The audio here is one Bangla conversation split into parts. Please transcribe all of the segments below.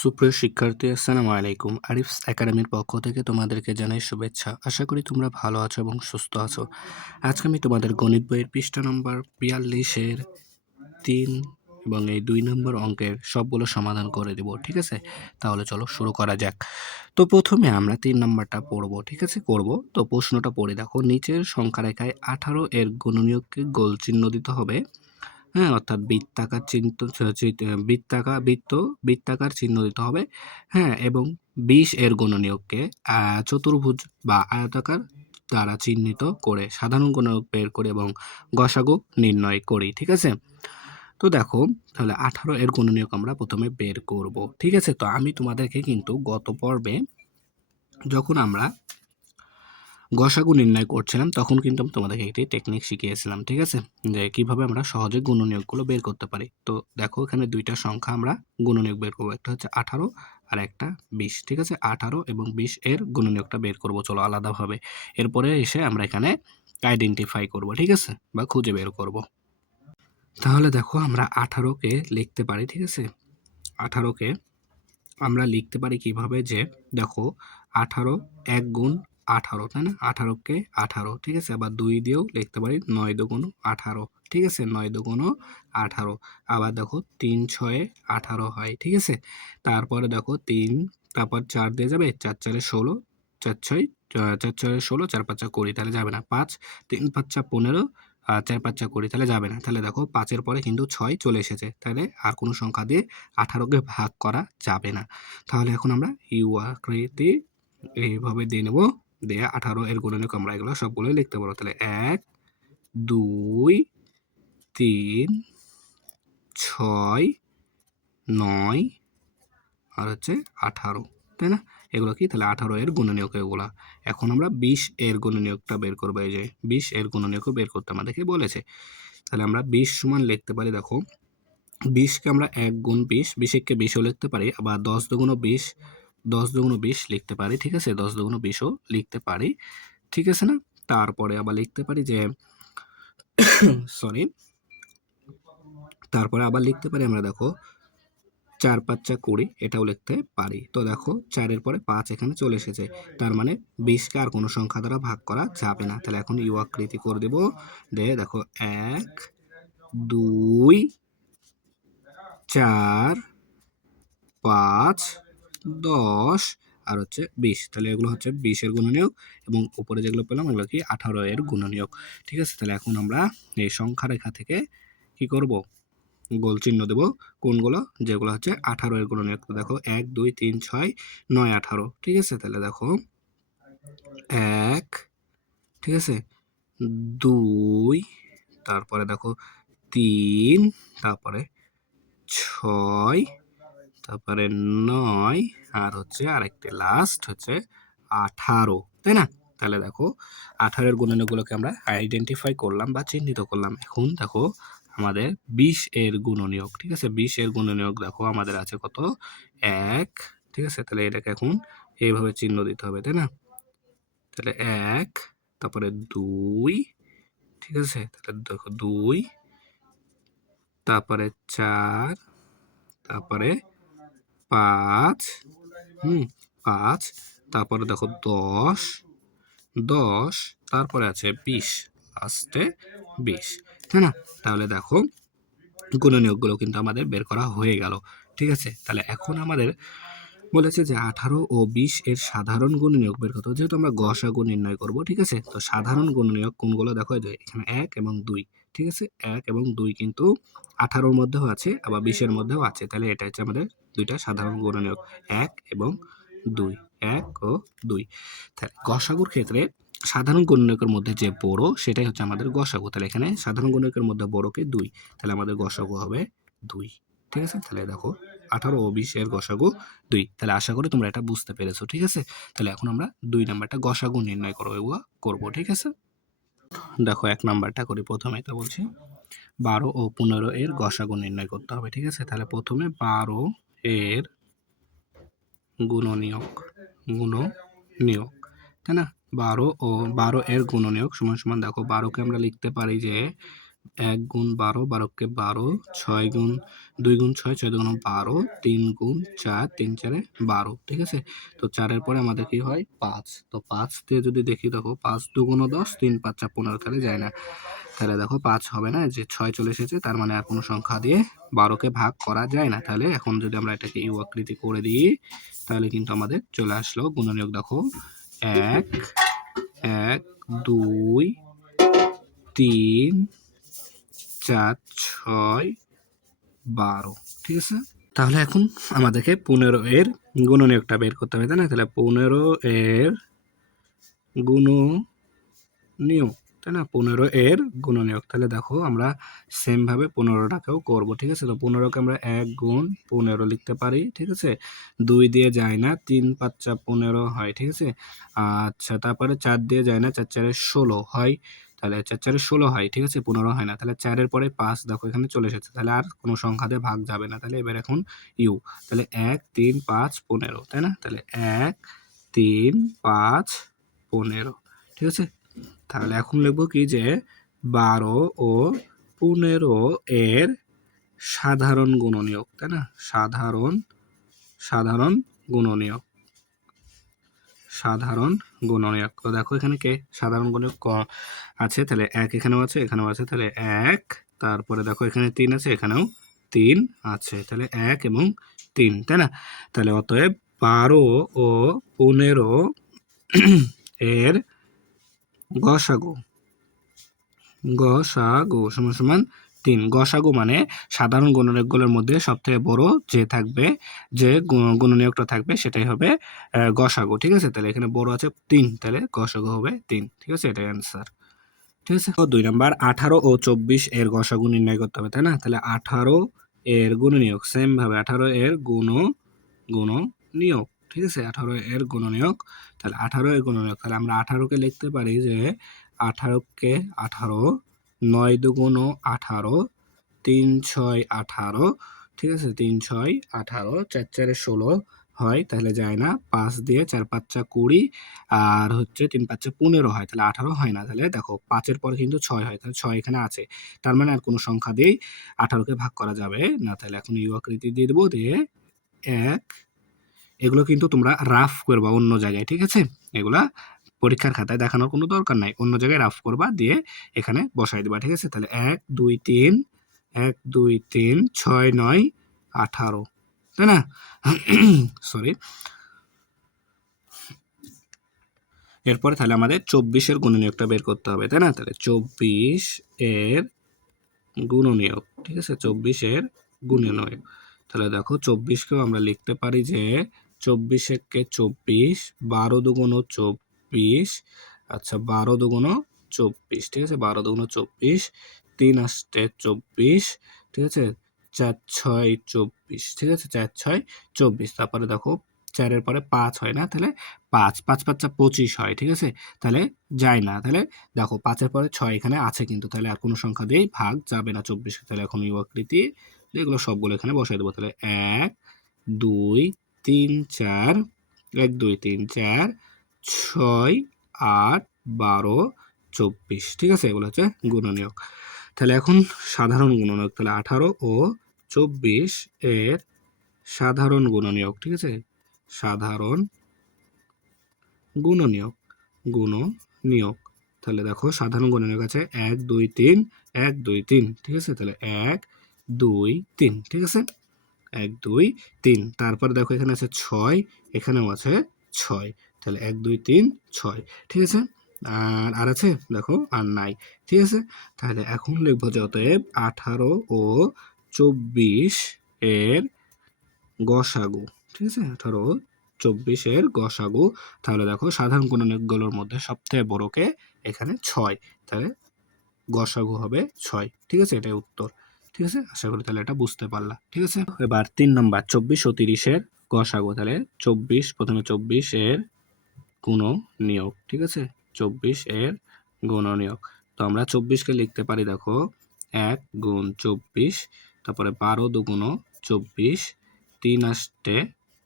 সুপ্রিয় শিক্ষার্থী, আসসালামু আলাইকুম। আরিফস একাডেমির পক্ষ থেকে তোমাদেরকে জানাই শুভেচ্ছা। আশা করি তোমরা ভালো আছো এবং সুস্থ আছো। আজকে আমি তোমাদের গণিত বইয়ের পৃষ্ঠা নম্বর ৪২ এর ৩ এবং এই ২ নম্বর অঙ্কের সবগুলো সমাধান করে দেব। ঠিক আছে? তাহলে চলো শুরু করা যাক। তো প্রথমে আমরা ৩ নম্বরটা পড়ব। ঠিক আছে? করব। তো প্রশ্নটা পড়ে দেখো, নিচের সংখ্যা রেখায় ১৮ এর গুণনীয়ককে গোল চিহ্ন দিতে হবে। হ্যাঁ, অর্থাৎ বৃত্তাকার বৃত্তাকার চিহ্ন দিতে হবে। হ্যাঁ, এবং ২০ এর গুণনীয়ককে চতুর্ভুজ বা আয়তাকার দ্বারা চিহ্নিত করে সাধারণ গুণনীয়ক বের করি এবং গসাগু নির্ণয় করি। ঠিক আছে? তো দেখো, তাহলে ১৮ এর গুণনীয়ক আমরা প্রথমে বের করব। ঠিক আছে? তো আমি তোমাদেরকে কিন্তু গত পর্বে যখন আমরা গসাগু নির্ণয় করছিলাম তখন কিন্তু আমি তোমাদেরকে একটি টেকনিক শিখিয়েছিলাম। ঠিক আছে? যে কিভাবে আমরা সহজে গুণনীয়কগুলো বের করতে পারি। তো দেখো, এখানে ২ টা সংখ্যা আমরা গুণনীয়ক বের করব। একটা হচ্ছে ১৮ আর একটা ২০। ঠিক আছে? ১৮ এবং ২০ এর গুণনীয়কটা বের করব চলো আলাদাভাবে। এরপরে এসে আমরা এখানে আইডেন্টিফাই করব। ঠিক আছে? বা খুঁজে বের করব। তাহলে দেখো, আমরা ১৮ কে লিখতে পারি। ঠিক আছে? ১৮ কে আমরা লিখতে পারি কিভাবে, যে দেখো ১৮ ১ গুণ ১৮, তাই না? ১৮ কে ১৮, ঠিক আছে? আবার ২ দিয়েও লিখতে পারি, ৯ দুগুণ ১৮, ঠিক আছে? ৯ দুগুণ ১৮। আবার দেখো ৩ ছয়ে ১৮ হয়, ঠিক আছে? তারপরে দেখো ৩, তারপর ৪ দিয়ে যাবে, ৪ ৪-এ ১৬, ৪ ছয় ৪ ছয় ১৬, ৪ ৫ ২০, তাহলে যাবে না। ৫, ৩ ৫ ১৫, ৪ ৫ ২০, তাহলে যাবে না। তাহলে দেখো ৫-এর পরে কিন্তু ৬ চলে এসেছে, তাহলে আর কোনো সংখ্যা দিয়ে ১৮ কে ভাগ করা যাবে না। তাহলে এখন আমরা ইউ আকৃতি এইভাবে দিয়ে নেব, দিয়ে ১৮ এর গুণনীয়ক আমরা এগুলো সবগুলোই লিখতে পারবো। তাহলে ১, ২, ৩, ৬, ৯ আর হচ্ছে ১৮, তাই না? এগুলো কি? তাহলে ১৮ এর গুণনীয়ক এগুলা। এখন আমরা ২০ এর গুণনীয়কটা বের করবো। এই যে ২০ এর গুণনীয়কও বের করতে আমাদেরকে বলেছে। তাহলে আমরা ২০ সমান লিখতে পারি, দেখো ২০ কে আমরা ১ গুণ ২০, ২০ কে ২০ ও লিখতে পারি, আবার ১০ দুগুণ ২০, ১০ দুগুণ ২০ লিখতে পারি। ঠিক আছে? ১০ দুগুণ ২০ ও লিখতে পারি। ঠিক আছে না? তারপরে আবার লিখতে পারি যে সরি, তারপরে আবার লিখতে পারি আমরা, দেখো ৪ ৫ ২০, এটাও লিখতে পারি। তো দেখো ৪ এর পরে ৫ এখানে চলে এসেছে, তার মানে ২০ কে আর কোনো সংখ্যা দ্বারা ভাগ করা যাবে না। তাহলে এখন ইউ আকৃতি করে দেব, দিয়ে দেখো ১, ২, ৪, ৫, ১০ আর হচ্ছে ২০। তাহলে এগুলো হচ্ছে ২০ এর গুণনীয়ক, এবং উপরে যেগুলো পেলাম এগুলো কি? ১৮ এর গুণনীয়ক। ঠিক আছে? তাহলে এখন আমরা এই সংখ্যা রেখা থেকে কি করব? গোল চিহ্ন দেব। কোনগুলো? যেগুলো হচ্ছে ১৮ এর গুণনীয়ক। তো দেখো ১, ২, ৩, ৬, ৯, ১৮। ঠিক আছে? তাহলে দেখো ১, ঠিক আছে? ২, তারপরে দেখো ৩, তারপরে ৬, তারপরে ৯ আর হচ্ছে আরেকটি লাস্ট হচ্ছে ১৮, তাই না? তাহলে দেখো ১৮ এর গুণনীয়কগুলোকে আমরা আইডেন্টিফাই করলাম বা চিহ্নিত করলাম। এখন দেখো আমাদের ২০ এর গুণনীয়ক। ঠিক আছে? ২০ এর গুণনীয়ক দেখো আমাদের আছে কত? ১, ঠিক আছে? তাহলে এটাকে এখন এইভাবে চিহ্ন দিতে হবে, তাই না? তাহলে ১, তারপরে ২, ঠিক আছে? তাহলে দেখো ২, তারপরে ৪, তারপরে ৫, ৫, তারপরে দেখো ১০, ১০, তারপরে আছে ২০, লাস্টে ২০, তাই না? তাহলে দেখো গুণনীয়কগুলো কিন্তু আমাদের বের করা হয়ে গেল। ঠিক আছে? তাহলে এখন আমাদের বলেছে যে ১৮ ও ২০ এর সাধারণ গুণনীয়ক বের করতে হবে। যেহেতু আমরা গসাগু নির্ণয় করব, ঠিক আছে? তো সাধারণ গুণনীয়ক কোনগুলো? দেখো এই যে এখানে ১ এবং ২, ঠিক আছে? ১ এবং ২ কিন্তু ১৮ র মধ্যেও আছে, আবার ২০ এর মধ্যেও আছে। তাহলে এটা হচ্ছে আমাদের ২ টা সাধারণ গুণনীয়ক, ১ এবং ২, ১ ও ২। তাহলে গসাগুর ক্ষেত্রে সাধারণ গুণনীয়কের মধ্যে যে বড়, সেটাই হচ্ছে আমাদের গসাগু। তাহলে এখানে সাধারণ গুণনীয়কের মধ্যে বড়কে ২, তাহলে আমাদের গসাগু হবে ২। ঠিক আছে? তাহলে দেখো ১৮ ও ২০ এর গসাগু ২। তাহলে আশা করি তোমরা এটা বুঝতে পেরেছো। ঠিক আছে? তাহলে এখন আমরা ২ নাম্বারটা গসাগু নির্ণয় করব। ঠিক আছে? দেখো ১ নাম্বারটা করি প্রথমে, তো বলছি ১২ ও ১৫ এর গসাগু নির্ণয় করতে হবে। ঠিক আছে? তাহলে প্রথমে ১২ এর গুণনীয়ক, তাই না? ১২ এর গুণনীয়ক সমান সমান, দেখো ১২ কে আমরা লিখতে পারি যে 1 গুণ 12, 12 12, 6 গুণ 2 গুণ 6, 6 দুগুণ 12, 3 গুণ 4, 3 4 12, ঠিক আছে? তো 4 এর পরে আমাদের কি হয় 5, তো 5 দিয়ে যদি দেখি দেখো 5 দুগুণ 10, 3 5 15, তাহলে যায় না। তাহলে দেখো 5 হবে না, যে 6 চলে এসেছে, তার মানে আর কোনো সংখ্যা দিয়ে 12কে ভাগ করা যায় না। তাহলে এখন যদি আমরা এটাকে ইউ আকৃতি করে দিই, তাহলে কিন্তু আমাদের চলে আসলো গুণনীয়ক। দেখো 1 1 2 3 4 6 12, ঠিক আছে? তাহলে এখন আমাদেরকে 15 এর গুণনীয়কটা বের করতে হবে, তাই না? তাহলে 15 এর গুণনীয়ক, তাই না? 15 এর গুণনীয়ক, তাহলে দেখো আমরা সেম ভাবে 15টাকেও করবো, ঠিক আছে? তো 15কে আমরা 1 গুণ 15 লিখতে পারি, ঠিক আছে? 2 দিয়ে যায় না, 3 5 15 হয়, ঠিক আছে? আচ্ছা, তারপরে 4 দিয়ে যায় না, 4 4 16 হয়, তাহলে 4 4 16 হয়, ঠিক আছে? 15 হয় না, তাহলে 4 এর পরে 5 দেখো এখানে চলে এসেছে, তাহলে আর কোনো সংখ্যা দিয়ে ভাগ যাবে না। তাহলে এবার এখন ইউ, তাহলে 1 3 5 15, তাই না? তাহলে 1 3 5 15, ঠিক আছে? তাহলে এখন লিখবো কি যে 12 ও 15 এর সাধারণ গুণনীয়ক, তাই না? সাধারণ সাধারণ গুণনীয়ক, সাধারণ গুণনীয়ক। তো দেখো এখানে কে সাধারণ গুণনীয়ক আছে, তাহলে 1 এখানেও আছে, এখানেও আছে, তাহলে 1, তারপরে দেখো এখানে 3 আছে, এখানেও 3 আছে, তাহলে 1 এবং 3, তাই না? তাহলে অতএব 12 ও 15 এর গসাগু, গসাগু সমান সমান 3। গসাগু মানে সাধারণ গুণনীয়কগুলোর মধ্যে সবথেকে বড় যে থাকবে, যে গুণনীয়কটা থাকবে সেটাই হবে গসাগু, ঠিক আছে? তাহলে এখানে বড় আছে 3, তাহলে গসাগু হবে 3, ঠিক আছে? এটাই অ্যান্সার, ঠিক আছে? তো 2 নাম্বার 18 ও 24 এর গসাগু নির্ণয় করতে হবে, তাই না? তাহলে 18 এর গুণনীয়ক, সেম ভাবে 18 এর গুণনীয়ক, ঠিক আছে? 18 এর গুণনীয়ক, তাহলে 18 এর গুণনীয়ক, তাহলে আমরা 18কে লিখতে পারি যে 18কে 18, 9 দুগুণ 18, 3 6 18, ঠিক আছে? 3 6 18, 4 4 16 হয়, তাহলে যায় না। 5 দিয়ে 4 5 20, আর হচ্ছে 3 5 15 হয়, তাহলে 18 হয় না। তাহলে দেখো 5 এর পরে কিন্তু 6 হয়, তাহলে 6 এখানে আছে, তার মানে আর কোনো সংখ্যা দিয়েই 18কে ভাগ করা যাবে না। তাহলে এখন ইউ আকৃতি দিয়ে দেবো, দিয়ে 1, এগুলো কিন্তু তোমরা রাফ করবা অন্য জায়গায়, ঠিক আছে? এগুলা পরীক্ষার খাতায় দেখানোর কোনো দরকার নাই, অন্য জায়গায় রাফ করবা, দিয়ে এখানে বসাই দিবা, ঠিক আছে? তাহলে 1 2 3 1 2 3 6 9 18, তাই না? সরি। এরপরে তাহলে আমাদের 24 এর গুণনীয়কটা বের করতে হবে, তাই না? তাহলে 24 এর গুণনীয়ক, ঠিক আছে? 24 এর গুণনীয়ক, তাহলে দেখো 24কেও আমরা লিখতে পারি যে 24 একে 24, 12 দুগুণ 24, আচ্ছা 12 দুগুণ 24, ঠিক আছে? 12 দুগুণ 24, 3 আষ্টে 24, ঠিক আছে? 4 6 24, ঠিক আছে? 4 6 24, তারপরে দেখো 4 এর পরে 5 হয় না, তাহলে 5 5 5 25 হয়, ঠিক আছে? তাহলে যায় না। তাহলে দেখো 5 এর পরে 6 এখানে আছে কিন্তু, তাহলে আর কোনো সংখ্যা দিয়েই ভাগ যাবে না 24, তাহলে এখন ইউ আকৃতি, এগুলো সবগুলো এখানে বসাই দেবো। তাহলে 1 2 3 4, 1 2 3 4 6 8 12 24, ঠিক আছে? এগুলো হচ্ছে গুণনীয়ক। তাহলে এখন সাধারণ গুণনীয়ক, তাহলে 18 ও 24 এর সাধারণ গুণনীয়ক, ঠিক আছে? সাধারণ গুণনীয়ক, গুণনীয়ক, তাহলে দেখো সাধারণ গুণনীয়ক আছে 1 2 3 1 2 3, ঠিক আছে? তাহলে 1 2 3, ঠিক আছে? 1 2 3, তারপরে দেখো এখানে আছে 6, এখানেও আছে 6, তাহলে 1 2 3 6, ঠিক আছে? আর আছে দেখো আর নাই, ঠিক আছে? তাহলে এখন লিখবো যে অতএব 18 ও 24 এর গসাগু, ঠিক আছে? 18 ও 24 এর গসাগু, তাহলে দেখো সাধারণ গুণনীয়কগুলোর মধ্যে সবথেকে বড়কে এখানে 6, তাহলে গসাগু হবে 6, ঠিক আছে? এটাই উত্তর, ঠিক আছে? আশা করি তাহলে এটা বুঝতে পারলা, ঠিক আছে? এবার 3 নম্বর 24 ও 30 এর গসাগু, তাহলে 24, প্রথমে 24 এর গুণনীয়ক, ঠিক আছে? 24 এর গুণনীয়ক, তো আমরা 24কে লিখতে পারি দেখো 1 গুণ 24, তারপরে 12 দুগুণ 24, 3 আষ্টে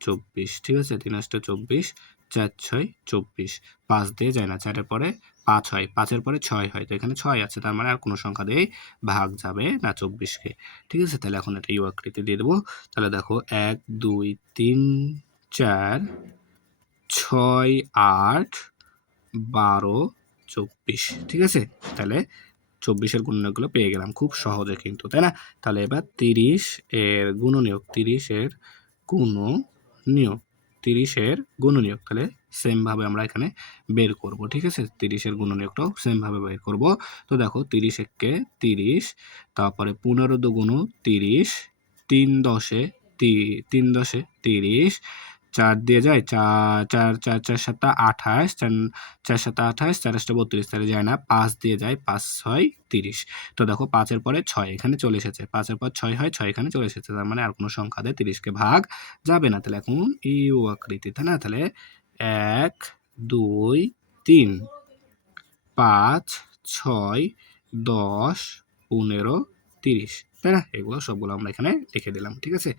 24, ঠিক আছে? 3 আষ্টে 24, 4 6 24, 5 দিয়ে যায় না, 4 এর পরে 5 হয়, 5 এর পরে 6 হয়, তো এখানে 6 আছে, তার মানে আর কোনো সংখ্যা দিয়েই ভাগ যাবে না 24-কে। ঠিক আছে? তাহলে এখন এটা ইউ আকৃতি দিয়ে দেবো। তাহলে দেখো 1 2 3 4 6 8 12 24, ঠিক আছে? তাহলে 24 এর গুণনীয়কগুলো পেয়ে গেলাম খুব সহজে কিন্তু, তাই না? তাহলে এবার 30 এর গুণনীয়ক, 30 এর গুণনীয়ক, 30 এর গুণনীয়ক তাহলে সেম ভাবে আমরা এখানে বের করব। ঠিক আছে? 30 এর গুণনীয়কটাও সেম ভাবে বের করব। তো দেখো 30 একে 30, তারপরে 15 দুগুণ 30, 3 10 3 10 30, 4 দিয়ে যায়, 4 4 4 4 7 28, 4 7 28, 4 8 32, তাহলে যায় না, 5 দিয়ে যায়, 5 6 30। তো দেখো 5 এর পরে 6 এখানে চলে এসেছে, 5 এর পর 6 হয়, 6 এখানে চলে এসেছে, তার মানে আর কোনো সংখ্যা দিয়ে 30-কে ভাগ যাবে না। তাহলে এখন ইউ আকৃতি, তাই না? তাহলে 1 2 3 5 6 10 15 30, তাই না? এগুলো সবগুলো আমরা এখানে লিখে দিলাম। ঠিক আছে?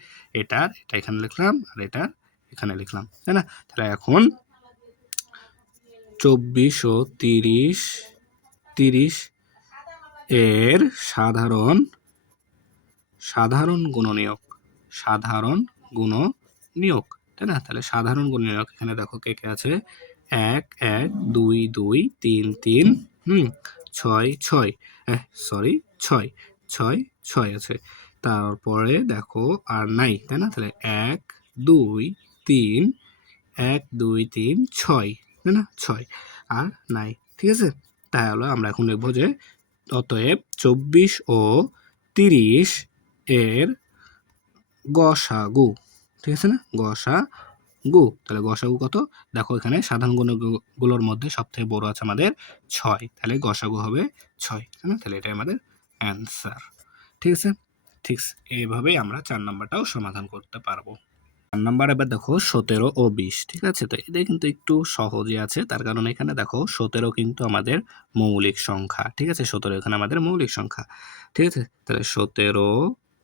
এটা এখানে লিখলাম, আর এটা এখানে লিখলাম, তাই না? তাহলে এখন 24 ও 30 এর সাধারণ গুণনীয়ক, তাই না? তাহলে সাধারণ গুণনীয়ক এখানে দেখো কে কে আছে, 1 1 2 2 3 3, 6 6, সরি 6 6 6 আছে। তারপরে দেখো আর নাই, তাই না? তাহলে 1 2 3 1 2 3 6, তাই না? 6 আর নাই। ঠিক আছে? তাহলে আমরা এখন লিখবো যে অতএব 24 ও 30 এর গসাগু। ঠিক আছে না? গসাগু। তাহলে গসাগু কত? দেখো এখানে সাধারণ গুণগুলোর মধ্যে সবথেকে বড় আছে আমাদের 6, তাহলে গসাগু হবে 6, তাই না? তাহলে এটাই আমাদের অ্যান্সার। ঠিক আছে? ঠিক এইভাবেই আমরা 4 নাম্বারটাও সমাধান করতে পারবো। 4 নাম্বার এবার দেখো 17 ও 20, ঠিক আছে? তো এটা কিন্তু একটু সহজই আছে, তার কারণ এখানে দেখো 17 কিন্তু আমাদের মৌলিক সংখ্যা। ঠিক আছে? 17 এখানে আমাদের মৌলিক সংখ্যা। ঠিক আছে? তাহলে 17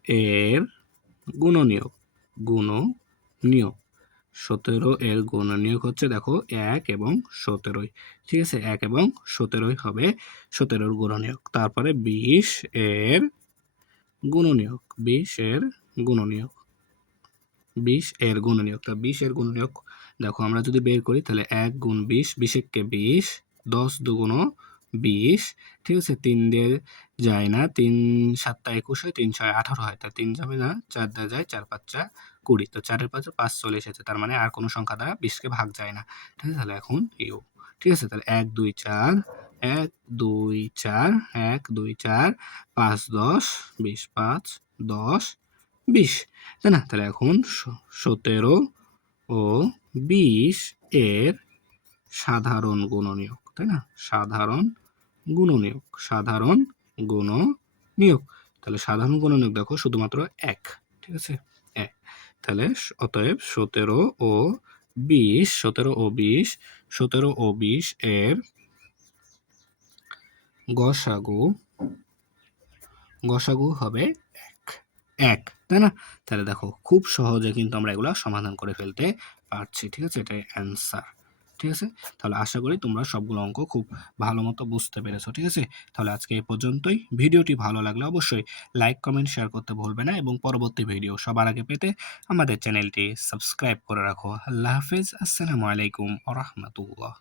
এর গুণনীয়ক, 17 এর গুণনীয়ক হচ্ছে দেখো 1 এবং 17। ঠিক আছে? 1 এবং 17 হবে 17 এর গুণনীয়ক। তারপরে 20 এর গুণনীয়ক, 20 এর গুণনীয়ক, 20 এর গুণনীয়ক। তা 20 এর গুণনীয়ক দেখো আমরা যদি বের করি তাহলে 1 গুণ 20, 20 একে 20, 10 দুগুণ 20, ঠিক আছে? 3 দিয়ে যায় না, 3 7 21 হয়, 3 6 18 হয়, তা 3 যাবে না, 4 দিয়ে যায়, 4 5 20, তো 4 এর পাশে 5 চলে এসেছে, তার মানে আর কোনো সংখ্যা দ্বারা 20-কে ভাগ যায় না। ঠিক আছে? তাহলে এখন ইউ। ঠিক আছে? তাহলে 1 2 4 1 2 4 1 2 4 5 10 20, 5 10 20, তাই না? তাহলে এখন 17 ও 20 এর সাধারণ গুণনীয়ক, তাই না? সাধারণ গুণনীয়ক। তাহলে সাধারণ গুণনীয়ক দেখো শুধুমাত্র 1, ঠিক আছে? 1। তাহলে অতএব 17 ও 20 এর গসাগু হবে 1, তাই না? তাহলে দেখো খুব সহজে কিন্তু আমরা এগুলা সমাধান করে ফেলতে পারছি। ঠিক আছে? এটাই অ্যান্সার। ঠিক আছে? তাহলে আশা করি তোমরা সবগুলো অঙ্ক খুব ভালো মতো বুঝতে পেরেছো। ঠিক আছে? তাহলে আজকে এই পর্যন্তই। ভিডিওটি ভালো লাগলে অবশ্যই লাইক, কমেন্ট, শেয়ার করতে ভুলবে না, এবং পরবর্তী ভিডিও সবার আগে পেতে আমাদের চ্যানেলটি সাবস্ক্রাইব করে রাখো। আল্লাহ হাফেজ। আসসালামু আলাইকুম ওয়া রাহমাতুল্লাহ।